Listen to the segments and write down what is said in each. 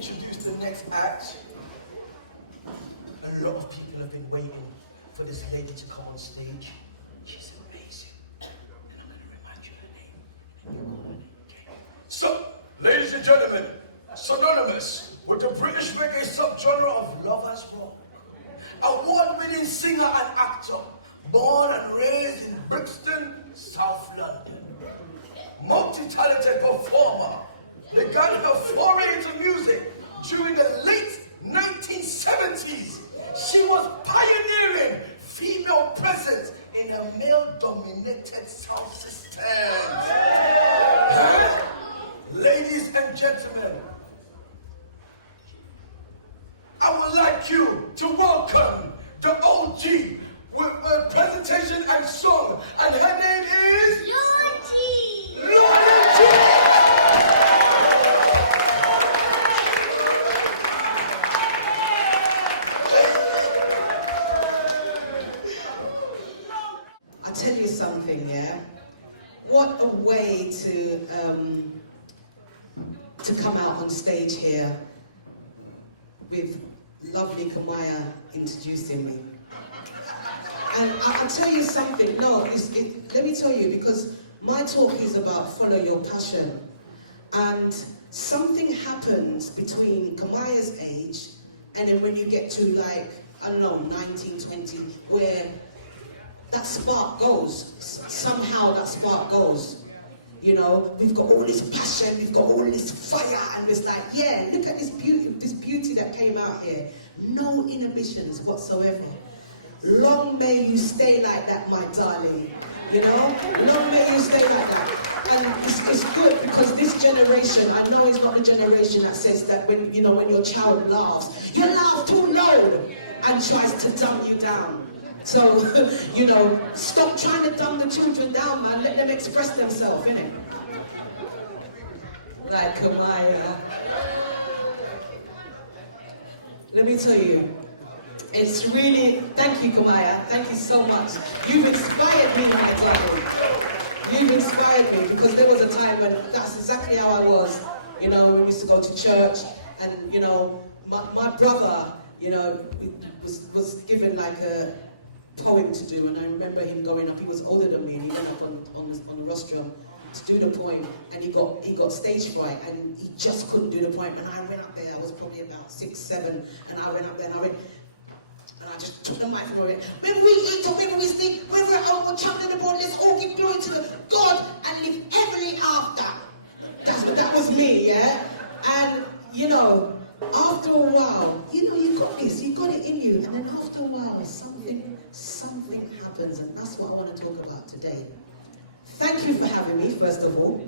introduce the next act. A lot of people have been waiting for this lady to come on stage. She's amazing. And I'm going to remind you her name. And you call her name, okay? So, ladies and gentlemen, synonymous with the British reggae subgenre of Love Has Rock. Award-winning singer and actor, born and raised in Brixton, South London. Multi-talented performer, began her foray into music during the late 1970s. She was pioneering female presence in a male-dominated sound system. Ladies and gentlemen, I would like you to welcome the OG with a presentation and song, and her name is Lorna. I'll tell you something, yeah? What a way to come out on stage here with lovely Kamaya introducing me. And I'll tell you something, let me tell you, because my talk is about follow your passion. And something happens between Kamaya's age and then when you get to like, I don't know, 19, 20, where that spark goes. Somehow that spark goes. You know, we've got all this passion, we've got all this fire, and it's like, yeah, look at this beauty that came out here. No inhibitions whatsoever. Long may you stay like that, my darling. You know? Long may you stay like that. And it's good because this generation, I know it's not the generation that says that when your child laughs, you laugh too loud and tries to dumb you down. So, stop trying to dumb the children down, man. Let them express themselves, innit? Like Kamaya. Let me tell you, it's really, thank you, Kamaya. Thank you so much. You've inspired me, my darling. You've inspired me because there was a time when that's exactly how I was. When we used to go to church and, my brother, was given like a poem to do, and I remember him going up. He was older than me, and he went up on the rostrum to do the poem, and he got stage fright, and he just couldn't do the poem. And I went up there. I was probably about 6, 7, and I went up there, and I just took the mic from him. When we eat or when we sleep, when we're out or chanting the board, let's all give glory to the God and live heavenly after. That was me, yeah. And after a while, you got this, you got it in you, and then after a while, something happens, and that's what I want to talk about today. Thank you for having me, first of all.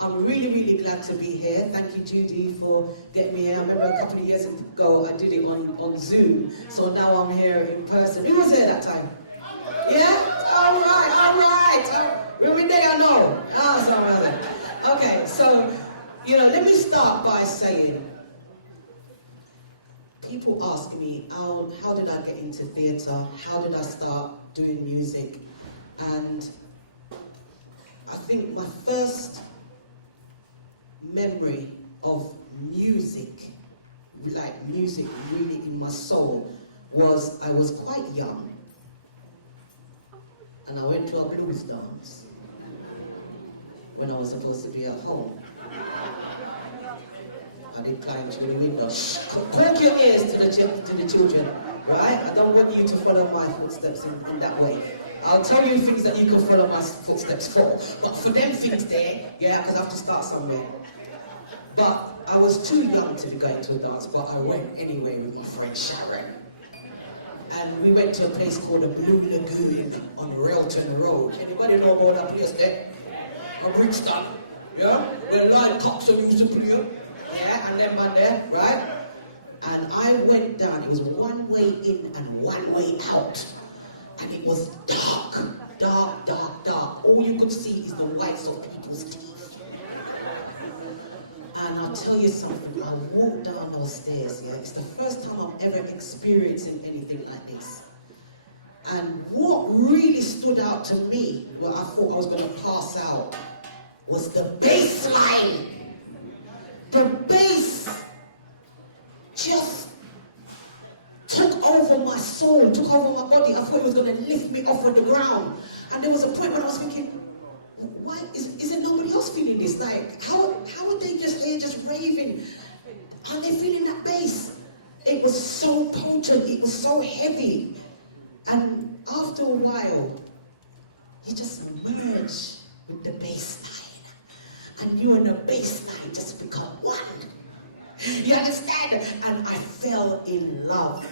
I'm really, really glad to be here. Thank you, Judy, for getting me here. I remember a couple of years ago, I did it on Zoom, so now I'm here in person. Who was here that time? Yeah? All right. Remember that I know. Sorry. Okay, so, let me start by saying, people ask me, how did I get into theatre? How did I start doing music? And I think my first memory of music, like music really in my soul, was I was quite young. And I went to a blues dance when I was supposed to be at home. I did climb through the window. Cork your ears to the children, right? I don't want you to follow my footsteps in that way. I'll tell you things that you can follow my footsteps for. But for them things there, yeah, because I have to start somewhere. But I was too young to be going to a dance, but I went anyway with my friend Sharon. And we went to a place called the Blue Lagoon on Railton Road. Anybody know about that place there? On Brixton, yeah? Where Lion Coxon used to play. Yeah, and then man there, right? And I went down. It was one way in and one way out. And it was dark. All you could see is the whites of people's teeth. And I'll tell you something, I walked down those stairs, yeah? It's the first time I'm ever experiencing anything like this. And what really stood out to me, what I thought I was going to pass out, was the bass line. The bass just took over my soul, took over my body. I thought it was going to lift me off of the ground. And there was a point when I was thinking, why is there nobody else feeling this? Like, how are they just here just raving? Are they feeling that bass? It was so potent, it was so heavy. And after a while, you just merge with the bass line. And you and the bass line just become one. You understand? And I fell in love.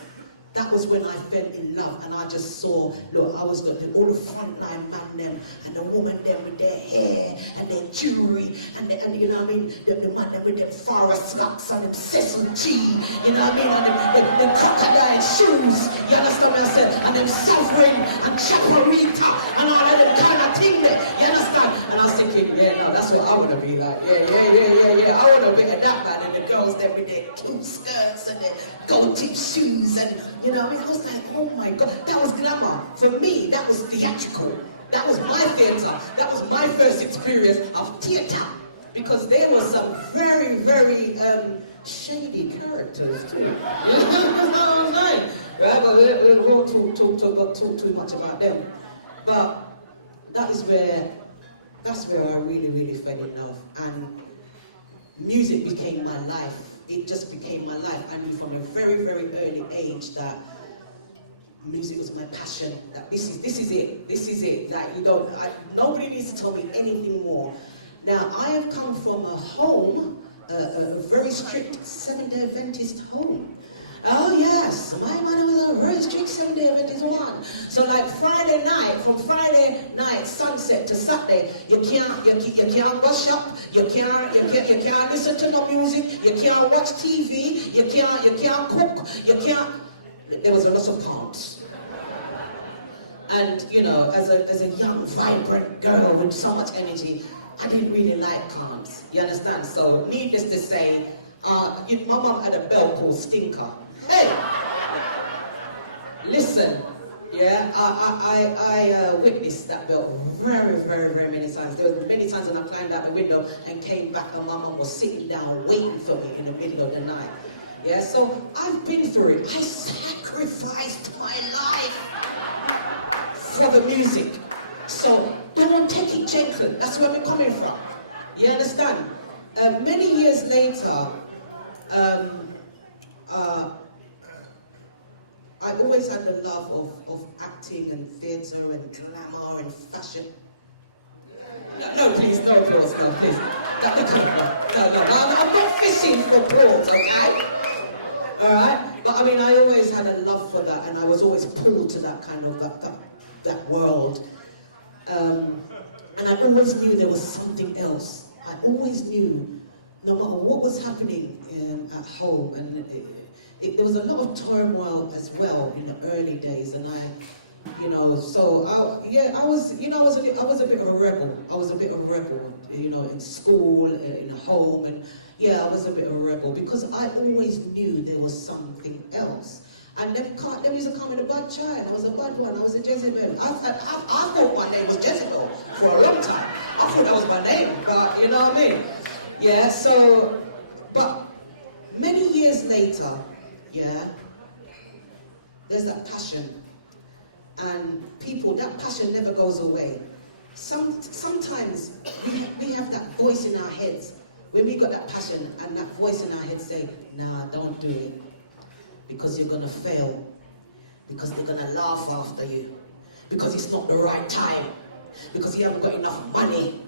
That was when I fell in love, and I just saw, look, I was got all the frontline man them, and the woman them with their hair, and their jewelry, and you know what I mean, the man them with them forest locks, and them sesame tea, you know what I mean, and them crocodile shoes, you understand what I said, and them sovereign, and chaparita, and all of them kind of thing there, you understand? And I was thinking, yeah, no, that's what I want to be like, yeah, I want to be like that man, and the girls them with their cute skirts, and their gold-tip shoes, and you know what I mean? I was like, oh my God, that was glamour. For me, that was theatrical. That was my theatre. That was my first experience of theatre. Because there were some very, very shady characters too. You know what I'm saying? Right? But we won't talk too much about them. But that's where I really, really fell in love. And music became my life. It just became my life. I knew from a very, very early age that music was my passion. That this is it. Like nobody needs to tell me anything more. Now I have come from a home, a very strict Seventh-day Adventist home. Oh yes, my mother was a very strict Seventh-day Adventist one. So like Friday night, from Friday night sunset to Saturday, you can't wash up, you can't listen to no music, you can't watch TV, you can't cook, you can't. There was a lot of pumps. And you know, as a young, vibrant girl with so much energy, I didn't really like calms. You understand? So needless to say, my mum had a bell called Stinker. Hey, listen, yeah, I witnessed that bell very, very, very many times. There were many times when I climbed out the window and came back and my mum was sitting down waiting for me in the middle of the night. Yeah, so I've been through it. I sacrificed my life for the music. So don't take it gentle. That's where we're coming from. You understand? Many years later, I always had the love of acting and theatre and glamour and fashion. No, please, no applause, no, please. No, I'm not fishing for applause, okay? Alright? But I mean, I always had a love for that, and I was always pulled to that kind of, that world. And I always knew there was something else. I always knew, no matter what was happening at home, and there was a lot of turmoil as well in the early days, and I was a bit of a rebel. I was a bit of a rebel, you know, in school, in the home, and yeah, I was a bit of a rebel because I always knew there was something else. And them used to call me the bad child. I was a bad one. I was a Jezebel. I thought my name was Jezebel for a long time. I thought that was my name, but you know what I mean? Yeah. So, but many years later, yeah, there's that passion. And people, that passion never goes away. Sometimes we have that voice in our heads. When we got that passion and that voice in our heads say, nah, don't do it. Because you're gonna fail. Because they're gonna laugh after you. Because it's not the right time. Because you haven't got enough money.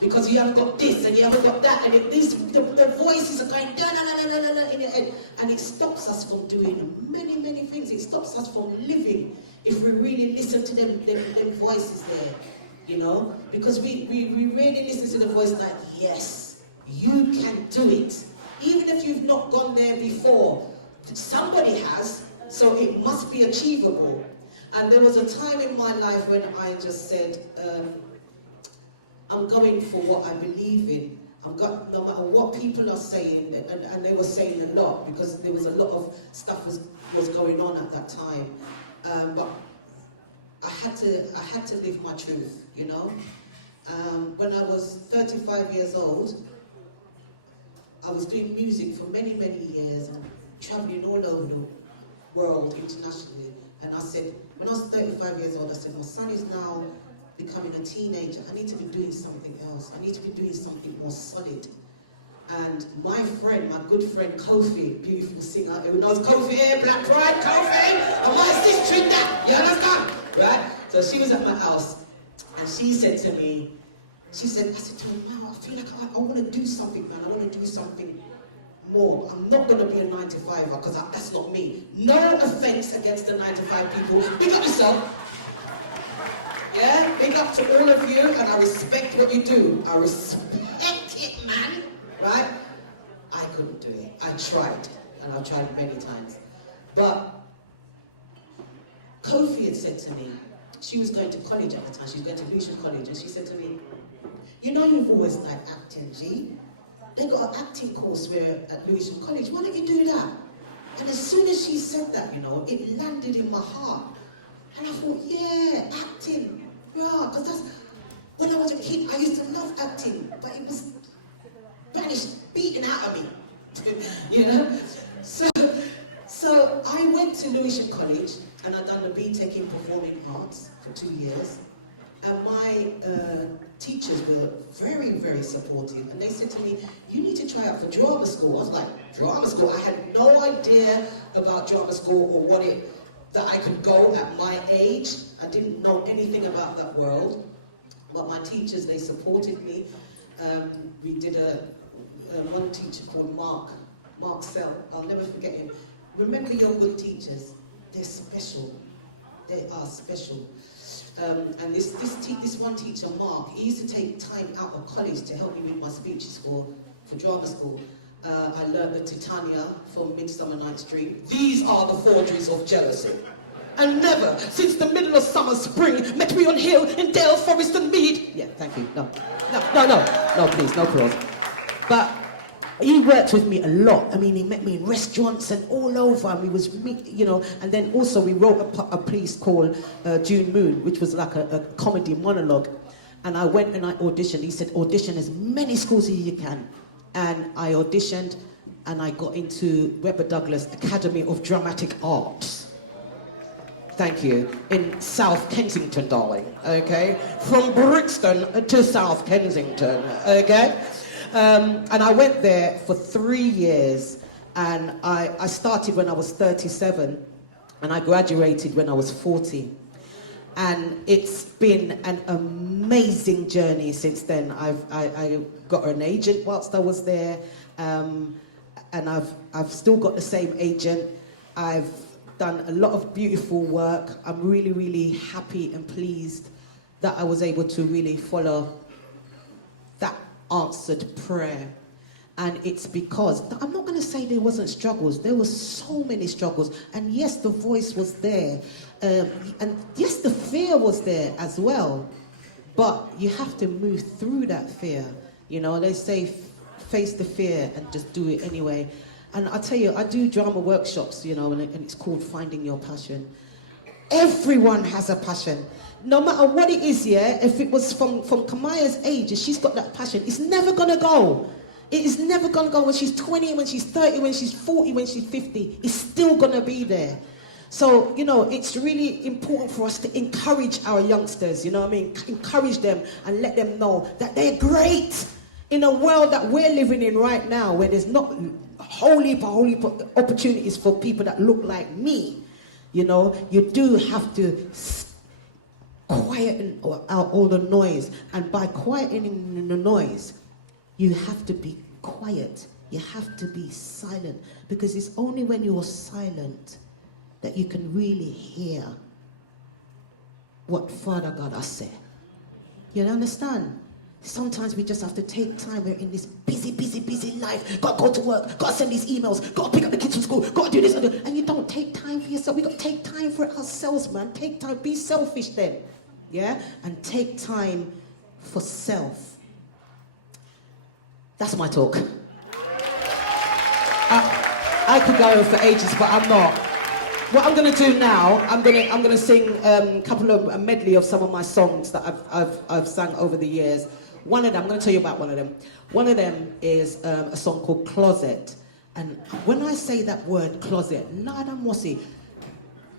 Because you haven't got this and you haven't got that. And the voices are going in your head. And it stops us from doing many, many things. It stops us from living. If we really listen to them voices there, you know, because we really listen to the voice like, yes, you can do it. Even if you've not gone there before, somebody has, so it must be achievable. And there was a time in my life when I just said, I'm going for what I believe in. No matter what people are saying, and they were saying a lot, because there was a lot of stuff was going on at that time. But I had to live my truth, you know. When I was 35 years old, I was doing music for many, many years and traveling all over the world internationally. And I said, when I was 35 years old, I said, my son is now becoming a teenager. I need to be doing something else. I need to be doing something more solid. And my friend, my good friend Kofi, beautiful singer, who knows Kofi here, Black Pride, Kofi, and my sister in that, you understand? Right? So she was at my house, and she said to me, I said to her, wow, I feel like I want to do something, man. I want to do something more. I'm not going to be a 9-to-5er, because that's not me. No offense against the 9-to-5 people. Big up yourself. Yeah? Big up to all of you, and I respect what you do. I respect it, man. Right? I couldn't do it. I tried, and I've tried many times. But Kofi had said to me, she was going to college at the time, she was going to Lucian College, and she said to me, you know you've always liked acting, G. They got an acting course where at Lucian College, why don't you do that? And as soon as she said that, you know, it landed in my heart. And I thought, yeah, acting, yeah, because that's, when I was a kid, I used to love acting, but it was banished, beaten out of me, you know? So I went to Lewisham College, and I'd done a BTEC in Performing Arts for 2 years. And my teachers were very, very supportive. And they said to me, you need to try out for drama school. I was like, drama school? I had no idea about drama school or that I could go at my age. I didn't know anything about that world. But my teachers, they supported me. We did one teacher called Mark Sell. I'll never forget him. Remember your good teachers. They're special. They are special. And this one teacher, Mark, he used to take time out of college to help me with my speeches for drama school. I learned the Titania from Midsummer Night's Dream. These are the forgeries of jealousy. And never, since the middle of summer, spring, met we on hill, in dale, forest and mead. Yeah, thank you. No, please, no applause. But he worked with me a lot. I mean, he met me in restaurants and all over, and we was, you know, and then also we wrote a piece called June Moon, which was like a comedy monologue. And I went and I auditioned. He said, audition as many schools as you can. And I auditioned, and I got into Webber Douglas Academy of Dramatic Arts. Thank you. In South Kensington, darling, okay? From Brixton to South Kensington, okay? And I went there for 3 years, and I started when I was 37, and I graduated when I was 40. And it's been an amazing journey since then. I got an agent whilst I was there, and I've still got the same agent. I've done a lot of beautiful work. I'm really, really happy and pleased that I was able to really follow that answered prayer. And it's because, I'm not going to say there wasn't struggles. There were so many struggles. And yes, the voice was there. And yes, the fear was there as well. But you have to move through that fear. You know, they say face the fear and just do it anyway. And I tell you, I do drama workshops, you know, and it's called Finding Your Passion. Everyone has a passion. No matter what it is, yeah, if it was from Kamaya's age, if she's got that passion, it's never going to go. It is never going to go when she's 20, when she's 30, when she's 40, when she's 50. It's still going to be there. So, you know, it's really important for us to encourage our youngsters, you know what I mean? Encourage them and let them know that they're great in a world that we're living in right now, where there's not whole heap opportunities for people that look like me. You know, you do have to quieten out all the noise. And by quietening the noise, you have to be quiet. You have to be silent. Because it's only when you're silent that you can really hear what Father God has said. You understand? Sometimes we just have to take time. We're in this busy life. Got to go to work. Got to send these emails. Got to pick up the kids from school. Got to do this. And you don't take time for yourself. We got to take time for ourselves, man. Take time. Be selfish then. Yeah? And take time for self. That's my talk. I could go for ages, but I'm not. What I'm going to do now, I'm going to sing a medley of some of my songs that I've sung over the years. One of them, I'm going to tell you about one of them. One of them is a song called Closet. And when I say that word closet, Lord and mercy,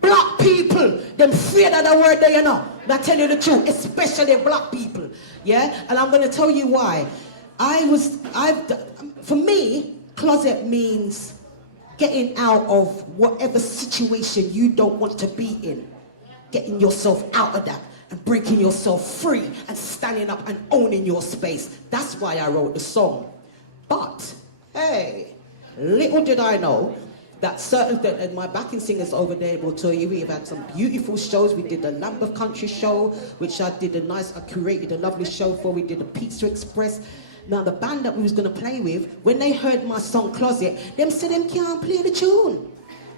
black people, them afraid of the word there, you know. I tell you the truth, especially black people. Yeah? And I'm gonna tell you why. For me, closet means getting out of whatever situation you don't want to be in. Getting yourself out of that and breaking yourself free and standing up and owning your space. That's why I wrote the song. But, hey, little did I know that and my backing singers over there will tell you we've had some beautiful shows. We did the Lambeth Country show, which I curated a lovely show for. We did the Pizza Express. Now the band that we was gonna play with, when they heard my song Closet, them said them can't play the tune.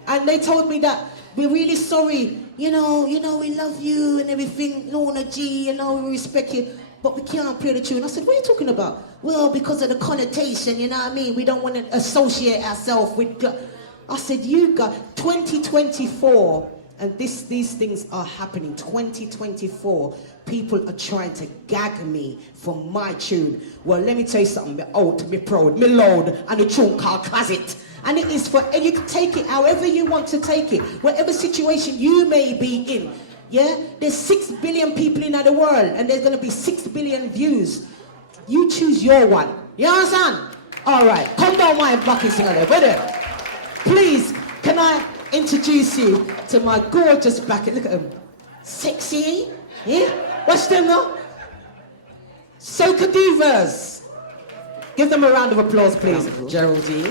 And they told me that we're really sorry, you know, we love you and everything, Lorna G, we respect you, but we can't play the tune. I said, what are you talking about? Well, because of the connotation, you know what I mean? We don't want to associate ourselves with God. I said, you got 2024, and these things are happening. 2024, people are trying to gag me for my tune. Well, let me tell you something. Me out, me proud, me loud, and a tune called Closet. And it is and you can take it however you want to take it, whatever situation you may be in. Yeah, there's 6 billion people in the world, and there's gonna be 6 billion views. You choose your one. You understand? All right, come down my bucket singer there, brother. Please, can I introduce you to my gorgeous bucket? Look at him. Sexy, yeah? Watch them now. Soca Divas. Give them a round of applause, please. Geraldine.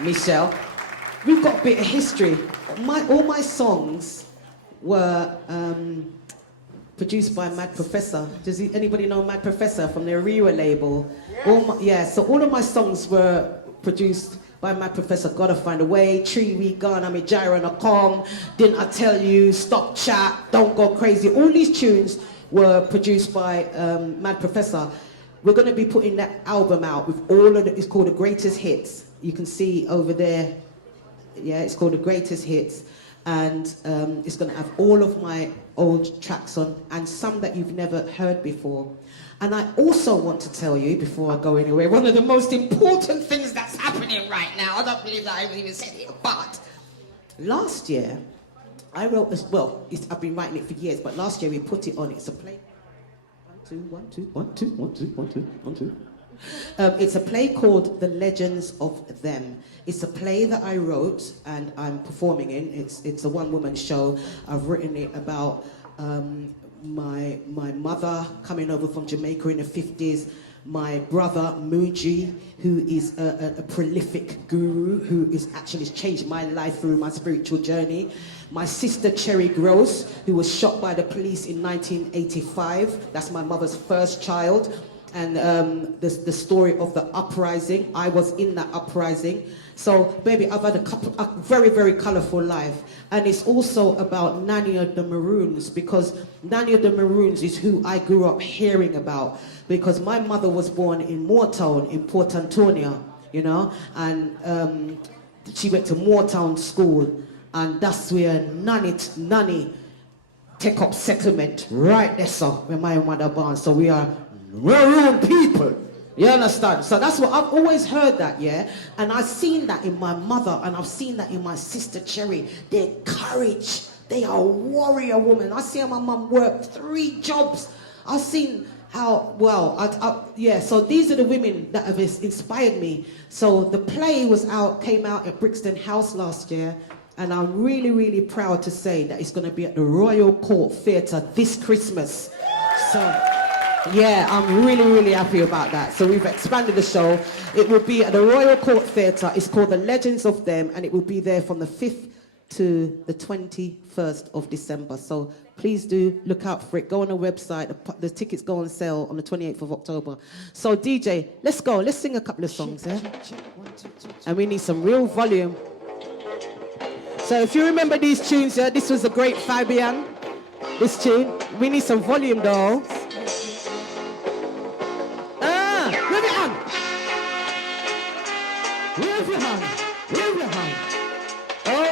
Michelle. We've got a bit of history. All my songs were produced by Mad Professor. Does anybody know Mad Professor from the Ariwa label? Yes. So all of my songs were produced by Mad Professor. Gotta Find a Way, Tree We Gone, I'm a Gyro and a Calm, Didn't I Tell You, Stop Chat, Don't Go Crazy. All these tunes were produced by Mad Professor. We're gonna be putting that album out with all of it's called The Greatest Hits. You can see over there, yeah, it's called The Greatest Hits. And it's gonna have all of my old tracks on and some that you've never heard before. And I also want to tell you, before I go anywhere, one of the most important things that's happening right now, I don't believe that I've even said it, but last year, I wrote this, I've been writing it for years, but last year we put it on, it's a play. 1, 2, 1, 2, 1, 2, 1, 2, 1, 2. It's a play called The Legends of Them. It's a play that I wrote and I'm performing in. It's a one-woman show. I've written it about my mother coming over from Jamaica in the 50s, my brother Muji, who is a prolific guru, who is actually changed my life through my spiritual journey. My sister Cherry Gross, who was shot by the police in 1985. That's my mother's first child. And the story of the uprising. I was in that uprising. So, baby, I've had a very, very colourful life. And it's also about Nanny of the Maroons, because Nanny of the Maroons is who I grew up hearing about. Because my mother was born in Moortown, in Port Antonio, and she went to Moortown school. And that's where Nanny take up settlement right there, so where my mother born. So we are Maroon people. You understand? So that's what I've always heard that, yeah? And I've seen that in my mother, and I've seen that in my sister Cherry. Their courage. They are warrior women. I see how my mum worked 3 jobs. I've seen how, so these are the women that have inspired me. So the play came out at Brixton House last year, and I'm really, really proud to say that it's going to be at the Royal Court Theatre this Christmas. So, yeah, I'm really, really happy about that. So we've expanded the show. It will be at the Royal Court Theatre. It's called The Legends of Them, and it will be there from the 5th to the 21st of December. So please do look out for it. Go on the website. The tickets go on sale on the 28th of October. So DJ, let's go. Let's sing a couple of songs, yeah? And we need some real volume. So if you remember these tunes, yeah, this was a great Fabian, this tune. We need some volume, though. Wave your hand. Wave your hand. Wave your hand. Oh.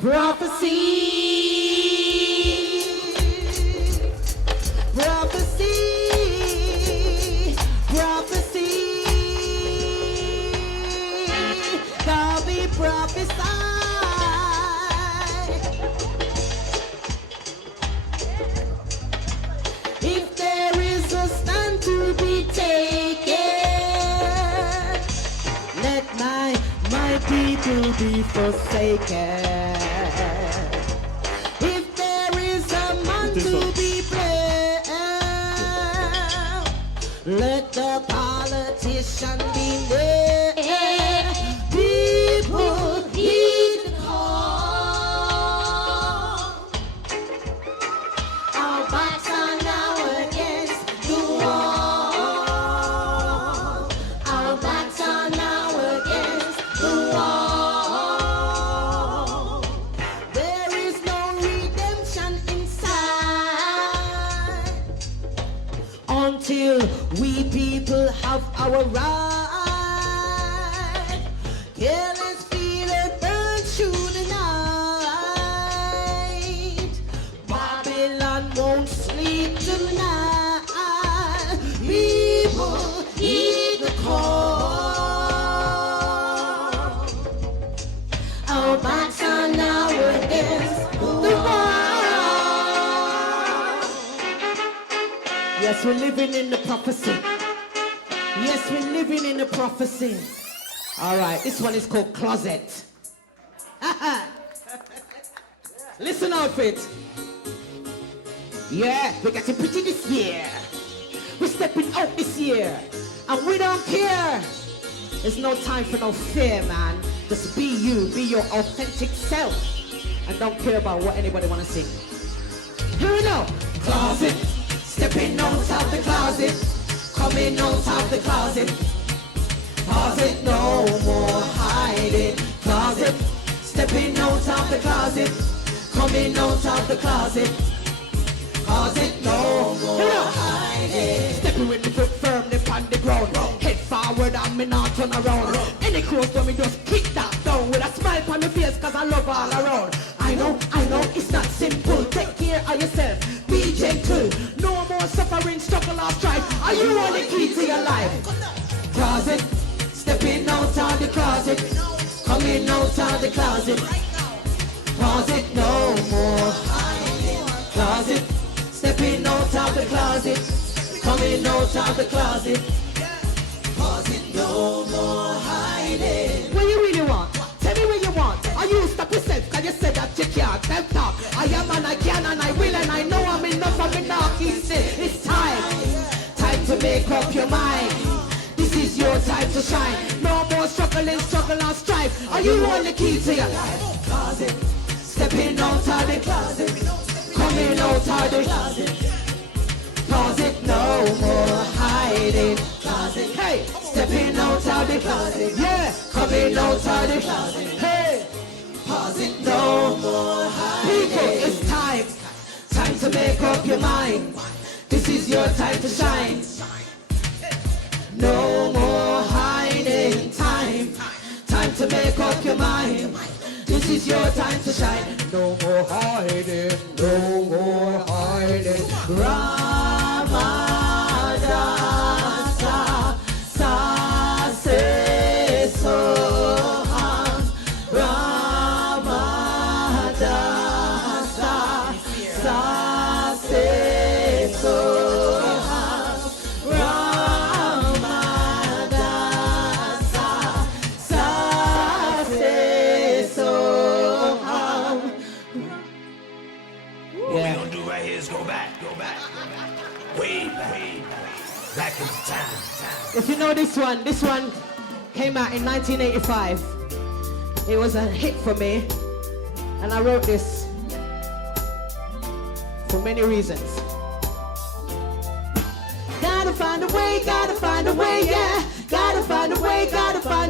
Prophecy. people be forsaken. If there is a man to be blamed, let the politician be named. People heed the call. Our backs are now against the wall. Our backs are now against the wall. There is no redemption inside until we people have our right. Careless feeling burn through the night. Babylon won't sleep tonight. People heed the call. Our backs are now against the wall. Yes, we're living in the prophecy. Yes, we're living in the prophecy. All right, this one is called Closet. Listen out, it. Yeah, we're getting pretty this year. We're stepping out this year. And we don't care. There's no time for no fear, man. Just be you, be your authentic self. And don't care about what anybody wanna sing. Here we go. Closet, stepping out of the closet. Coming out of the closet. Closet, no more hiding. Closet, stepping out of the closet. Coming out of the closet. Closet, no more hiding. Stepping with the foot firmly on the ground. Head forward and me not turn around. Any clothes when me just kick that down. With a smile on my face cause I love all around. I know, it's not simple. Take care of yourself, be gentle. No more suffering, struggle or strife. Are you on the key to your life? Closet, stepping out of the closet. Coming out of the closet. Closet, no more hiding. Closet, stepping out of the closet. Coming out of the closet. Closet, no more hiding. What you really want? Tell me what you want. Are you stop yourself? Cause you said that you can't self-talk. I am and I can and I will and I know I'm enough of it now. It's time. Time to make up your mind. This is your time to shine. No more struggling, struggle and strife. Are you on the key to your life? Closet, stepping out of the closet. Coming out of the closet. Closet, no more hiding. Closet, hey, stepping out of the closet. Yeah, coming out of the closet. Hey, closet, no more hiding. People, it's time. Time to make up your mind. This is your time to shine. No more hiding. Time to make up your mind. This is your time to shine. No more hiding. No more hiding. Ramadasa sa se soham. Ramadasa sa se soham. Ramadasa sa se soham. What we gonna do right here is go back. Way back in time. If you know this one came out in 1985. It was a hit for me, and I wrote this for many reasons. Gotta find a way, yeah. Gotta find a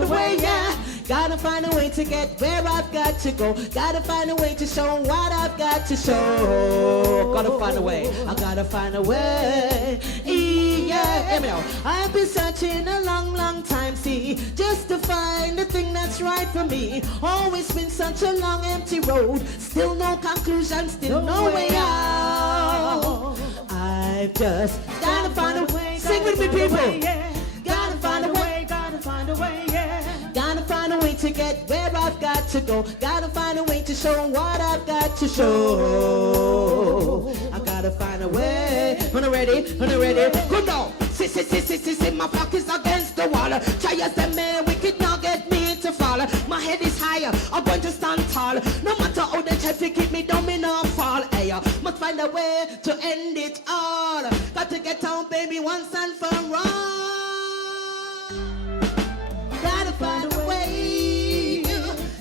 way, yeah. Gotta find a way to get where I've got to go. Gotta find a way to show what I've got to show. Gotta find a way, I gotta find a way. Yeah, let me know. I've been searching a long time, see, just to find the thing that's right for me. Always been such a long empty road. Still no conclusion, still no way out. I've just gotta find a way. Sing with me, people. Gotta find a way, yeah. Gotta find a way to get where I've got to go. Gotta find a way to show what I've got to show. I gotta find a way. When I'm ready, good now. See, my back is against the wall. Try as they may, wicked now get me into fall. My head is higher, I'm going to stand tall. No matter how they try to keep me down, me no fall. Hey, must find a way to end it all. Got to get down, baby, once and for all. Gotta find a way.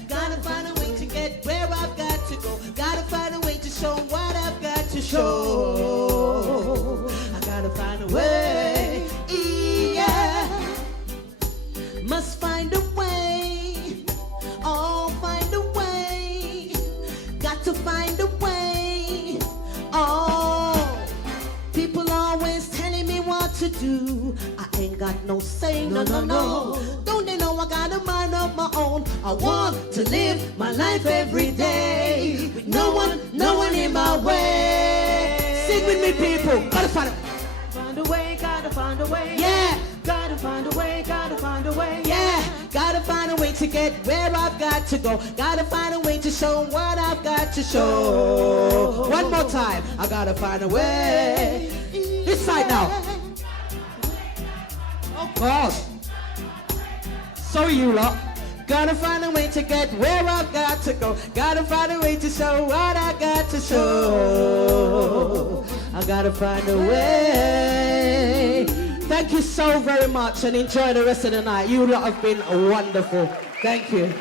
Gotta find a way to get where I've got to go. Gotta find a way to show what I've got to show. I gotta find a way. Yeah. Must find a way. Oh, find a way. Got to find a way. Oh, people always telling me what to do. I ain't got no say, no. Don't they know I got a mind of my own? I want to live my life every day with no one in my way. Sing with me, people. Gotta find a way. Gotta find a way. Yeah. Gotta find a way. Gotta find a way. Yeah. Gotta find a way to get where I've got to go. Gotta find a way to show what I've got to show. One more time. I gotta find a way. This side now. Oh God. Sorry, you lot. Gotta find a way to get where I've got to go. Gotta find a way to show what I got to show. I gotta find a way. Thank you so very much and enjoy the rest of the night. You lot have been wonderful. Thank you.